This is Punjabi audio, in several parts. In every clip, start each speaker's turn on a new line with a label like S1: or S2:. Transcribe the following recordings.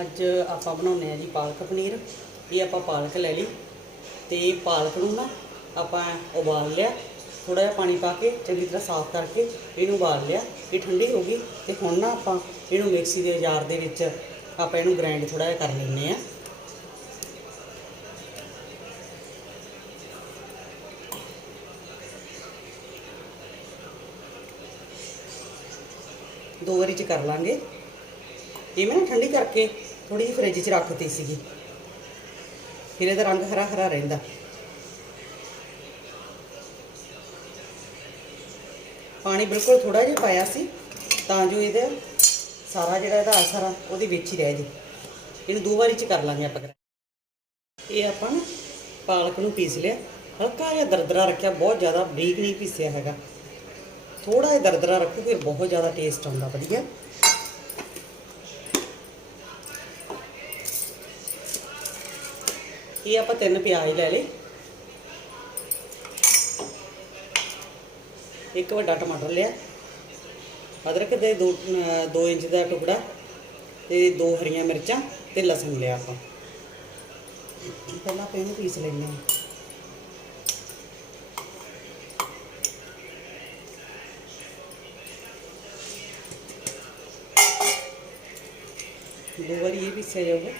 S1: ਅੱਜ ਆਪਾਂ ਬਣਾਉਂਦੇ ਆ ਜੀ ਪਾਲਕ ਪਨੀਰ। ਇਹ ਆਪਾਂ ਪਾਲਕ ਲੈ ਲਈ ਤੇ ਪਾਲਕ ਨੂੰ ਨਾ ਆਪਾਂ ਉਬਾਲ ਲਿਆ ਥੋੜਾ ਜਿਹਾ ਪਾਣੀ ਪਾ ਕੇ ਚੰਗੀ ਤਰ੍ਹਾਂ ਸਾਫ਼ ਕਰਕੇ ਇਹਨੂੰ ਉਬਾਲ ਲਿਆ। ਇਹ ਠੰਡੀ ਹੋ ਗਈ ਤੇ ਹੁਣ ਨਾ ਆਪਾਂ ਇਹਨੂੰ ਮਿਕਸੀ ਦੇ ਜਾਰ ਦੇ ਵਿੱਚ ਆਪਾਂ ਇਹਨੂੰ ਗ੍ਰਾਈਂਡ ਥੋੜਾ ਜਿਹਾ ਕਰ ਲੈਂਦੇ ਆ ਦੋ ਵਾਰੀ ਚ ਕਰ ਲਾਂਗੇ। ਇਹ ਮੈਂ ਨਾ ਠੰਡੀ ਕਰਕੇ ਥੋੜੀ ਜਿਹੀ ਫ੍ਰਿਜ 'ਚ ਰੱਖਤੀ ਸੀਗੀ। ਫਿਰ ਇਹਦਾ ਰੰਗ ਹਰਾ ਹਰਾ ਰਹਿੰਦਾ। ਪਾਣੀ ਬਿਲਕੁਲ ਥੋੜਾ ਜਿਹਾ ਪਾਇਆ ਸੀ, ਤਾਂ ਜੋ ਇਹਦਾ ਸਾਰਾ ਜਿਹੜਾ ਇਹਦਾ ਅਸਰ ਆ, ਉਹਦੇ ਵਿੱਚ ਹੀ ਰਹਿ ਜੇ। ਇਹਨੂੰ ਦੋ ਵਾਰੀ ਚ ਕਰ ਲਾਂਗੇ ਆਪਾਂ। ਇਹ ਆਪਾਂ ਨਾ ਪਾਲਕ ਨੂੰ ਪੀਸ ਲਿਆ। ਹਲਕਾ ਜਿਹਾ ਦਰਦਰਾ ਰੱਖਿਆ, ਬਹੁਤ ਜ਼ਿਆਦਾ ਬਰੀਕ ਨਹੀਂ ਪੀਸਿਆ ਹੈਗਾ। ਥੋੜਾ ਜਿਹਾ ਦਰਦਰਾ ਰੱਖੋ, ਫਿਰ ਬਹੁਤ ਜ਼ਿਆਦਾ ਟੇਸਟ ਆਉਂਦਾ, ਵਧੀਆ। ਇਹ ਆਪਾਂ ਤਿੰਨ ਪਿਆਜ਼ ਲੈ ਲਏ। ਇੱਕ ਵੱਡਾ ਟਮਾਟਰ ਲਿਆ। ਅਦਰਕ ਦੇ 2 2 ਇੰਚ ਦਾ ਟੁਕੜਾ ਤੇ ਦੋ ਹਰੀਆਂ ਮਿਰਚਾਂ ਤੇ ਲਸਣ ਲਿਆ ਆਪਾਂ। ਪਹਿਲਾਂ ਆਪਾਂ ਇਹਨੂੰ ਪੀਸ ਲੈਂਦੇ ਹਾਂ। ਦੋ ਵਾਰੀ ਇਹ ਪੀਸਿਆ ਜਾਊਗਾ।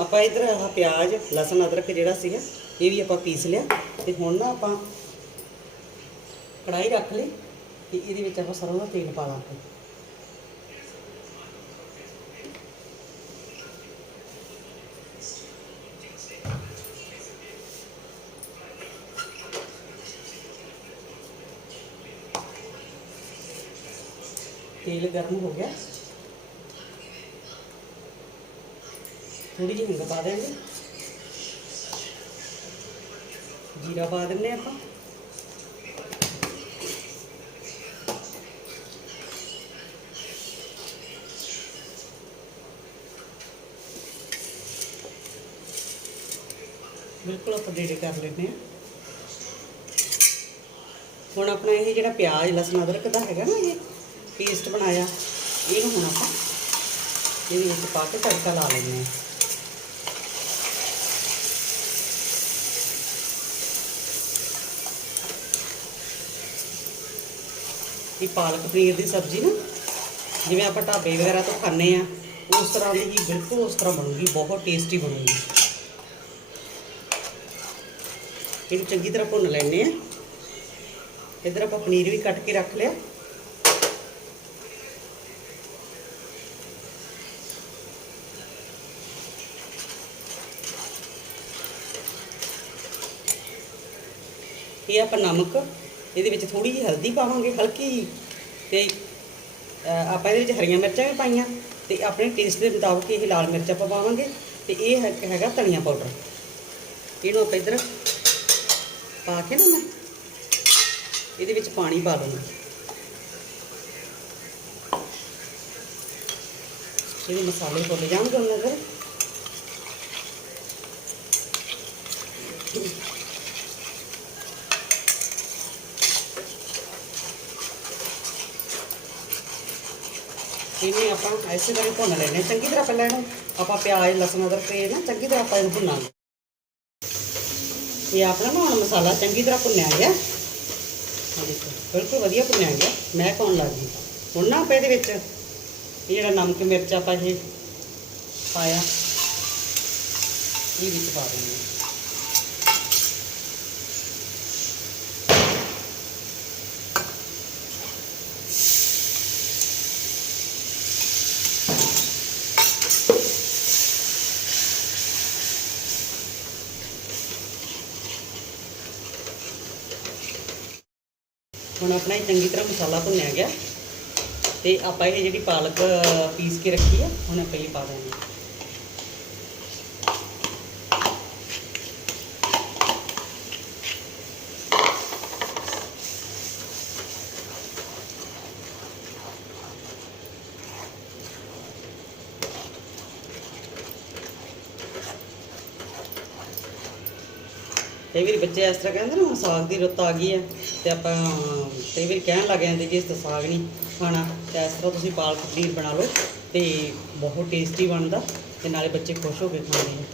S1: ਆਪਾਂ ਇਧਰ ਆਹ ਪਿਆਜ਼, ਲਸਣ, ਅਦਰਕ ਜਿਹੜਾ ਸੀਗਾ, ਇਹ ਵੀ ਆਪਾਂ ਪੀਸ ਲਿਆ ਤੇ ਹੁਣ ਨਾ ਆਪਾਂ ਕੜਾਈ ਰੱਖ ਲਈ ਤੇ ਇਹਦੇ ਵਿੱਚ ਆਪਾਂ ਸਰੋਂ ਦਾ ਤੇਲ ਪਾ ਲਾਂਗੇ ਤੇਲ ਗਰਮ ਹੋ ਗਿਆ। ਥੋੜੀ ਜਿਹੀ ਹਿੰਗ ਪਾ ਦੇਵਾਂਗੇ ਜੀਰਾ ਪਾ ਦਿੰਨੇ ਆਪਾਂ। ਬਿਲਕੁਲ ਆਪਾਂ ਡੇਡੇ ਕਰ ਲੈਂਦੇ ਆ ਹੁਣ ਆਪਣਾ ਇਹ ਜਿਹੜਾ ਪਿਆਜ਼, ਲਸਣ, ਅਦਰਕ ਦਾ ਹੈਗਾ ਨਾ ਇਹ ਪੇਸਟ ਬਣਾਇਆ, ਇਹਨੂੰ ਹੁਣ ਆਪਾਂ ਇਹਦੇ ਵਿੱਚ ਪਾ ਕੇ ਤੜਕਾ ਲਾ ਲੈਂਦੇ ਆ ਇਹ ਪਾਲਕ ਪਨੀਰ ਦੀ ਸਬਜ਼ੀ ਨਾ, ਜਿਵੇਂ ਆਪਾਂ ਢਾਬੇ ਵਗੈਰਾ ਤੋਂ ਖਾਂਦੇ ਆ ਉਸ ਤਰ੍ਹਾਂ ਦੀ ਹੀ ਬਿਲਕੁਲ ਉਸ ਤਰ੍ਹਾਂ ਬਣੂਗੀ, ਬਹੁਤ ਟੇਸਟੀ ਬਣੂਗੀ। ਇਹਨੂੰ ਚੰਗੀ ਤਰ੍ਹਾਂ ਭੁੰਨ ਲੈਣੇ ਆ ਇਧਰ ਆਪਾਂ ਪਨੀਰ ਵੀ ਕੱਟ ਕੇ ਰੱਖ ਲਿਆ। ਇਹ ਆਪਾਂ ਨਮਕ ਇਹਦੇ ਵਿੱਚ ਥੋੜੀ ਜਿਹੀ ਹਲਦੀ ਪਾਵਾਂਗੇ, ਹਲਕੀ ਜਿਹੀ ਤੇ ਆਪਾਂ ਇਹਦੇ ਵਿੱਚ ਹਰੀਆਂ ਮਿਰਚਾਂ ਵੀ ਪਾਈਆਂ, ਤੇ ਆਪਣੇ ਟੇਸਟ ਦੇ ਮੁਤਾਬਕ ਇਹ ਲਾਲ ਮਿਰਚਾਂ ਆਪਾਂ ਪਾਵਾਂਗੇ, ਤੇ ਇਹ ਹੈਗਾ ਧਨੀਆ ਪਾਊਡਰ। ਇਹਨੂੰ ਆਪਾਂ ਇਧਰ ਪਾ ਕੇ ਨਾ ਮੈਂ, ਇਹਦੇ ਵਿੱਚ ਪਾਣੀ ਪਾ ਲਵਾਂਗਾ ਇਹਦੇ ਮਸਾਲੇ ਭੁੱਲ ਜਾਣਗੇ ਉਹਨਾਂ ਦੇ ਇਹਨੇ ਆਪਾਂ ਐਸੇ ਕਰਕੇ ਭੁੰਨ ਲੈਣੇ ਚੰਗੀ ਤਰ੍ਹਾਂ ਪਹਿਲਾਂ ਇਹਨੂੰ ਆਪਾਂ ਪਿਆਜ਼, ਲਸਣ, ਅਦਰਕ ਤੇ ਨਾ, ਚੰਗੀ ਤਰ੍ਹਾਂ ਆਪਾਂ ਇਹਨੂੰ ਭੁੰਨਾਂਗੇ ਇਹ ਆਪਣਾ ਨਾ ਮਸਾਲਾ ਚੰਗੀ ਤਰ੍ਹਾਂ ਭੁੰਨਿਆ ਗਿਆ। ਦੇਖੋ, ਬਿਲਕੁਲ ਵਧੀਆ ਭੁੰਨਿਆ ਗਿਆ। ਮੈਂ ਕੌਣ ਲੱਗ ਗਈ। ਹੁਣ ਨਾ ਆਪਾਂ ਇਹਦੇ ਵਿੱਚ ਇਹ ਜਿਹੜਾ ਨਮਕ, ਮਿਰਚ ਆਪਾਂ ਇਹ ਪਾਇਆ, ਇਹ ਵਿੱਚ ਪਾ ਦਿੰਦੇ ਆਪਣਾ ਇਹ ਚੰਗੀ ਤਰ੍ਹਾਂ ਮਸਾਲਾ ਭੁੰਨਿਆ ਗਿਆ। ਤੇ ਆਪਾਂ ਇਹ ਜਿਹੜੀ ਪਾਲਕ ਪੀਸ ਕੇ ਰੱਖੀ ਆ ਹੁਣ ਆਪਾਂ ਇਹ ਪਾ ਦਾਂਗੇ ਕਈ ਵਾਰੀ ਬੱਚੇ ਇਸ ਤਰ੍ਹਾਂ ਕਹਿੰਦੇ ਨਾ, ਹੁਣ ਸਾਗ ਦੀ ਰੁੱਤ ਆ ਗਈ ਹੈ ਤੇ ਆਪਾਂ ਕਈ ਵਾਰੀ ਕਹਿਣ ਲੱਗ ਜਾਂਦੇ ਕਿ ਇਸ ਤਾਂ ਸਾਗ ਨਹੀਂ ਖਾਣਾ। ਤੇ ਇਸ ਤਰ੍ਹਾਂ ਤੁਸੀਂ ਪਾਲਕ ਪਨੀਰ ਬਣਾ ਲਓ ਤੇ ਬਹੁਤ ਟੇਸਟੀ ਬਣਦਾ ਤੇ ਨਾਲੇ ਬੱਚੇ ਖੁਸ਼ ਹੋ ਕੇ ਖਾਂਦੇ ਆ।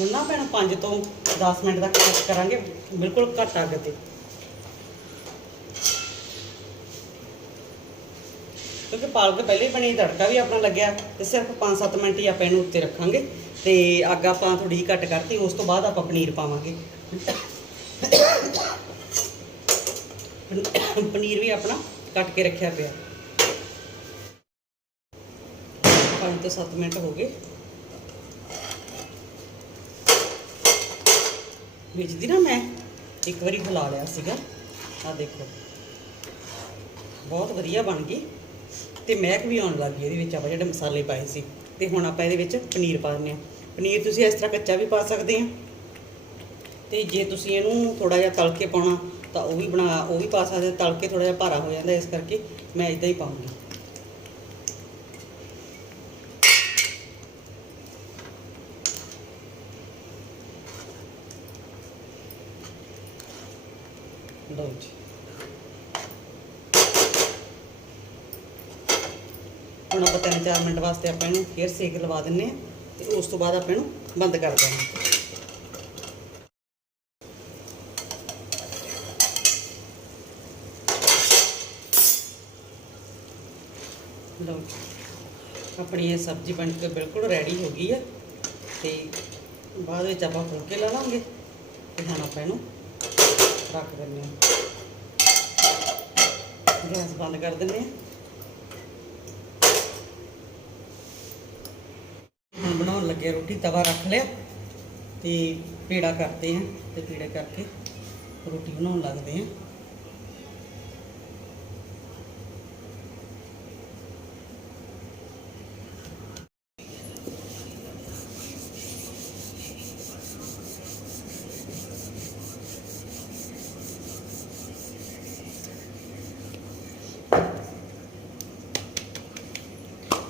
S1: ਹੁਣ ਨਾ ਭੈਣ 5 ਤੋਂ 10 ਮਿੰਟ ਤੱਕ ਕੁੱਕ ਕਰਾਂਗੇ, ਬਿਲਕੁਲ ਘੱਟ ਅੱਗ ਤੇ। ਕਿਉਂਕਿ ਪਾਲਕ ਪਹਿਲੇ ਹੀ ਬਣੀ, ਤੜਕਾ ਵੀ ਆਪਣਾ ਲੱਗਿਆ, ਤੇ ਸਿਰਫ 5-7 ਮਿੰਟ ਹੀ ਆਪਾਂ ਇਹਨੂੰ ਉੱਤੇ ਰੱਖਾਂਗੇ, ਤੇ ਅੱਗ ਆਪਾਂ ਥੋੜੀ ਜਿਹੀ ਘੱਟ ਕਰਤੀ ਉਸ ਤੋਂ ਬਾਅਦ ਆਪਾਂ ਪਨੀਰ ਪਾਵਾਂਗੇ। ਪਨੀਰ ਵੀ ਆਪਣਾ ਕੱਟ ਕੇ ਰੱਖਿਆ ਪਿਆ। 5 ਤੋਂ 7 ਮਿੰਟ ਹੋ ਗਏ। ਵਿੱਚ ਦੀ ਨਾ ਮੈਂ, ਇੱਕ ਵਾਰੀ ਹਿਲਾ ਲਿਆ ਸੀਗਾ। ਆ ਦੇਖੋ। ਬਹੁਤ ਵਧੀਆ ਬਣ ਗਈ। ਤੇ ਮਹਿਕ ਵੀ ਆਉਣ ਲੱਗ ਗਈ ਇਹਦੇ ਵਿੱਚ, ਆਪਾਂ ਜਿਹੜੇ ਮਸਾਲੇ ਪਾਏ ਸੀ। ਤੇ ਹੁਣ ਆਪਾਂ ਇਹਦੇ ਵਿੱਚ ਪਨੀਰ ਪਾ ਦਿੰਦੇ ਆ ਪਨੀਰ ਤੁਸੀਂ ਇਸ ਤਰ੍ਹਾਂ ਕੱਚਾ ਵੀ ਪਾ ਸਕਦੇ ਆ ਤੇ ਜੇ ਤੁਸੀਂ ਇਹਨੂੰ ਥੋੜਾ ਜਿਹਾ ਤਲ ਕੇ ਪਾਉਣਾ, ਤਾਂ ਉਹ ਵੀ ਬਣਾ, ਉਹ ਵੀ ਪਾ ਸਕਦੇ ਤਲ ਕੇ ਥੋੜਾ ਜਿਹਾ ਭਾਰਾ ਹੋ ਜਾਂਦਾ, ਇਸ ਕਰਕੇ ਮੈਂ ਇਦਾਂ ਹੀ ਪਾਉਂਗੀ। ਲਓ ਜੀ ਹੁਣ ਆਪਾਂ ਤਿੰਨ ਚਾਰ ਮਿੰਟ ਵਾਸਤੇ ਆਪਾਂ ਇਹਨੂੰ ਫੇਰ ਸੇਕ ਲਵਾ ਦਿੰਨੇ ਆ ਤੇ ਉਸ ਤੋਂ ਬਾਅਦ ਆਪਾਂ ਇਹਨੂੰ ਬੰਦ ਕਰ ਦਾਂਗੇ ਲਓ ਜੀ। ਆਪਣੀ ਇਹ ਸਬਜ਼ੀ ਬਣ ਕੇ ਬਿਲਕੁਲ ਰੈਡੀ ਹੋ ਗਈ ਹੈ ਤੇ ਬਾਅਦ ਵਿੱਚ ਆਪਾਂ ਫੁਲਕੇ ਲਾ ਲਾਂਗੇ ਤੇ ਹੁਣ ਆਪਾਂ ਇਹਨੂੰ ਰੱਖ ਦਿੰਨੇ ਹਾਂ। ਗੈਸ ਬੰਦ ਕਰ ਦਿੰਨੇ ਹਾਂ। ਹੁਣ ਬਣਾਉਣ ਲੱਗੇ ਰੋਟੀ, ਤਵਾ ਰੱਖ ਲਿਆ ਤੇ ਪੇੜਾ ਕਰਦੇ ਆ ਤੇ ਪੇੜੇ ਕਰਕੇ ਰੋਟੀ ਬਣਾਉਣ ਲੱਗਦੇ ਹਾਂ।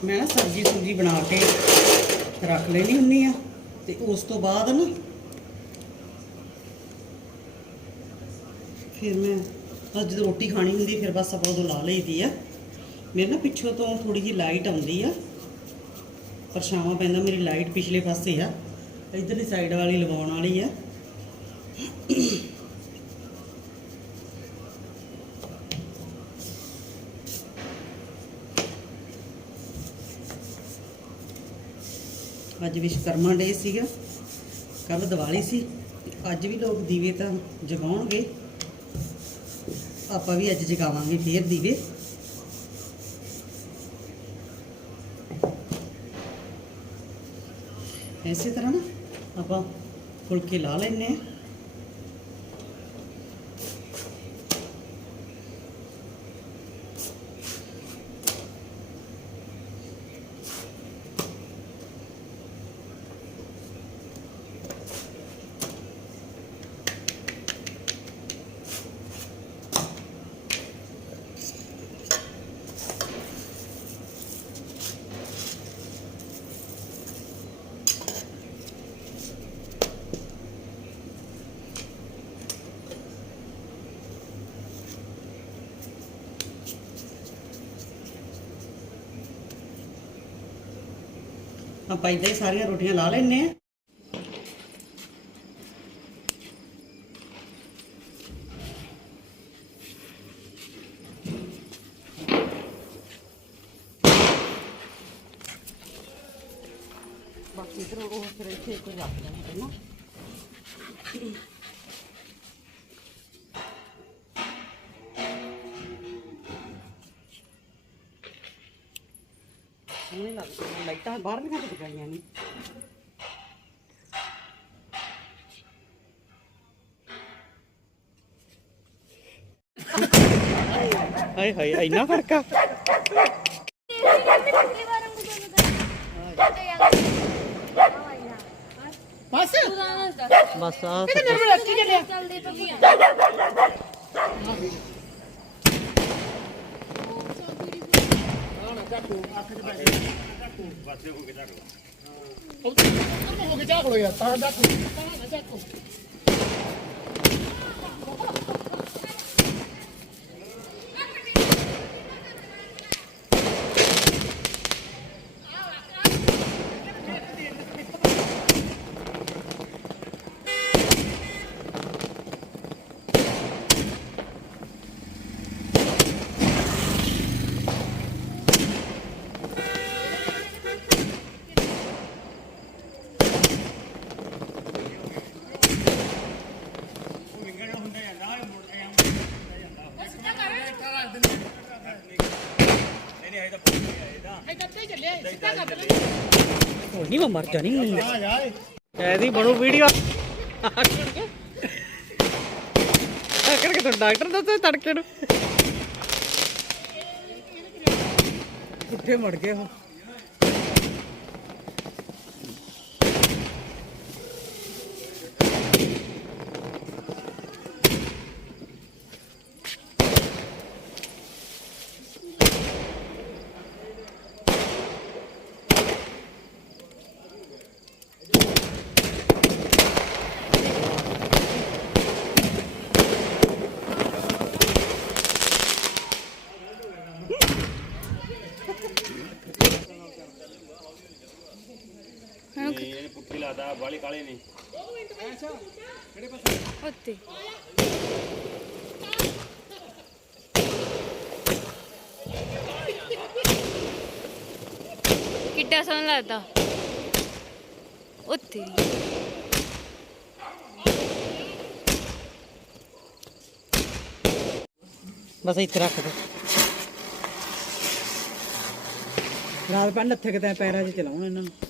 S1: ਮੈਂ ਨਾ ਸਬਜ਼ੀ ਸੁਬਜ਼ੀ ਬਣਾ ਕੇ ਰੱਖ ਲੈਣੀ ਹੁੰਨੀ ਆ ਤੇ ਉਸ ਤੋਂ ਬਾਅਦ ਨਾ ਫਿਰ ਮੈਂ ਅੱਜ ਜਦੋਂ ਰੋਟੀ ਖਾਣੀ ਹੁੰਦੀ, ਫਿਰ ਬਸ ਆਪਾਂ ਉਦੋਂ ਲਾ ਲਈਦੀ ਆ। ਮੇਰੇ ਨਾ ਪਿੱਛੋਂ ਤੋਂ ਥੋੜੀ ਜਿਹੀ ਲਾਈਟ ਆਉਂਦੀ ਆ। ਪਰਛਾਵਾਂ ਪੈਂਦਾ, ਮੇਰੀ ਲਾਈਟ ਪਿਛਲੇ ਪਾਸੇ ਆ। ਇਧਰਲੀ ਸਾਈਡ ਵਾਲੀ ਲਗਾਉਣ ਵਾਲੀ ਆ। ਅੱਜ ਵਿਸ਼ਕਰਮਾ ਡੇ ਸੀਗਾ। ਕੱਲ ਦੀਵਾਲੀ ਸੀ। ਅੱਜ ਵੀ ਲੋਕ ਦੀਵੇ ਤਾਂ ਜਗਾਉਣਗੇ। ਆਪਾਂ ਵੀ ਅੱਜ ਜਗਾਵਾਂਗੇ ਫੇਰ ਦੀਵੇ। ਇਸੇ ਤਰ੍ਹਾਂ ਨਾ ਆਪਾਂ ਫੁਲਕੇ ਲਾ ਲੈਨੇ ਆ ਆਪਾਂ ਇਦਾਂ ਹੀ ਸਾਰੀਆਂ ਰੋਟੀਆਂ ਲਾ ਲੈਨੇ ਆ ਸੋਹਣੇ ਲੱਗਦੇ ਲਾਈਟਾਂ ਬਾਹਰ ਨਹੀਂ ਕੱਟ ਗਈਆਂ ਨੇ। ਹਾਏ ਹਾਏ ਇੰਨਾ ਫ਼ਰਕ ਆ। ਬਸ ਬਸ ਆ
S2: ਕਿਤੇ ਨਰਮਲ ਅੱਖੀ ਚੱਲਿਆ। ਪੱਕੀਆਂ
S3: ਹੋ ਕੇ ਜਾ ਕੋਲ ਯਾਰ ਤਾਂ ਜਾ
S1: ਨਹੀਂ ਮੈਂ ਮਰ ਜਾਣੀ। ਐਦੀ ਬਣੂ ਵੀਡੀਓ। ਅਕਰ ਕਿ ਡਾਕਟਰ ਦੱਸੇ ਤੜਕੇ ਨੂੰ? ਕਿੱਥੇ ਮੜ ਗਏ ਉਹ
S4: ਇਹ ਪੁੱਠੀ ਲਾਦਾ ਬਾਲੀ ਕਾਲੇ ਨਹੀਂ
S2: ਉੱਤੇ ਕਿੱਡਾ ਸੋਹਣਾ ਲੱਗਦਾ ਉੱਤੇ
S1: ਬਸ ਇੱਥੇ ਰੱਖ ਦੋ ਰਾਤ ਪੈਣ ਲੱਥੇ ਕਿਤੇ ਪੈਰਾਂ 'ਚ ਚਲਾਉਣ ਇਹਨਾਂ ਨੂੰ